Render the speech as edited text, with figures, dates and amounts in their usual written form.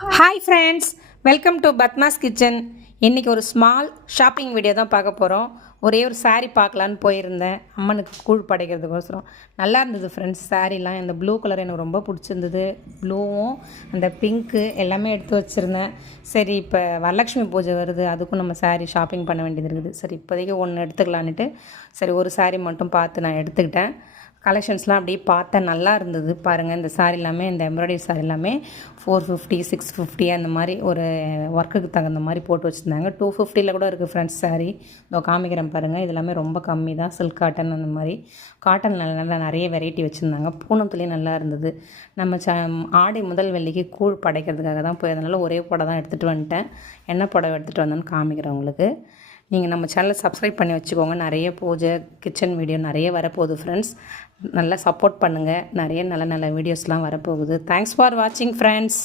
Hi friends, welcome to Padma's kitchen. இன்றைக்கி ஒரு small shopping video தான் பார்க்க போகிறோம். ஒரே ஒரு சாரீ பார்க்கலான்னு போயிருந்தேன், அம்மனுக்கு கூழ் படைக்கிறதுக்கோசரம். நல்லா இருந்தது ஃப்ரெண்ட்ஸ். சாரீலாம் இந்த ப்ளூ கலர் எனக்கு ரொம்ப பிடிச்சிருந்தது. ப்ளூவும் அந்த பிங்க்கு எல்லாமே எடுத்து வச்சுருந்தேன். சரி, இப்போ வரலட்சுமி பூஜை வருது, அதுக்கும் நம்ம சாரீ ஷாப்பிங் பண்ண வேண்டியது இருக்குது. சரி, இப்போதைக்கு ஒன்று எடுத்துக்கலான்ட்டு சரி ஒரு சாரீ மட்டும் பார்த்து நான் எடுத்துக்கிட்டேன். கலெக்ஷன்ஸ்லாம் அப்படியே பார்த்தேன், நல்லா இருந்தது. பாருங்கள், இந்த சாரீ எல்லாமே, இந்த எம்ப்ராய்டரி சாரீ எல்லாமே 450 650 அந்த மாதிரி ஒரு ஒர்க்குக்கு தகுந்த மாதிரி போட்டு வச்சுருந்தாங்க. 250 கூட இருக்குது ஃப்ரெண்ட்ஸ் சாரீ. இதோ காமிக்கிறேன் பாருங்கள். இது எல்லாமே ரொம்ப கம்மி தான். சில்க் காட்டன் அந்த மாதிரி காட்டன் நல்லா நிறைய வெரைட்டி வச்சுருந்தாங்க. பூனத்துலேயும் நல்லா இருந்தது. நம்ம ஆடி முதல் வெள்ளிக்கு கூழ் படைக்கிறதுக்காக தான் போய், அதனால் ஒரே புடவை தான் எடுத்துகிட்டு வந்துட்டேன். என்ன புடவை எடுத்துகிட்டு வந்தேன்னு காமிக்கிறேன் உங்களுக்கு. நீங்கள் நம்ம சேனலை சப்ஸ்கிரைப் பண்ணி வச்சுக்கோங்க. நிறைய பூஜை கிச்சன் வீடியோ நிறைய வரப்போகுது ஃப்ரெண்ட்ஸ். நல்லா சப்போர்ட் பண்ணுங்கள். நிறைய நல்ல நல்ல வீடியோஸ்லாம் வரப்போகுது. தேங்க்ஸ் ஃபார் வாட்சிங் ஃப்ரெண்ட்ஸ்.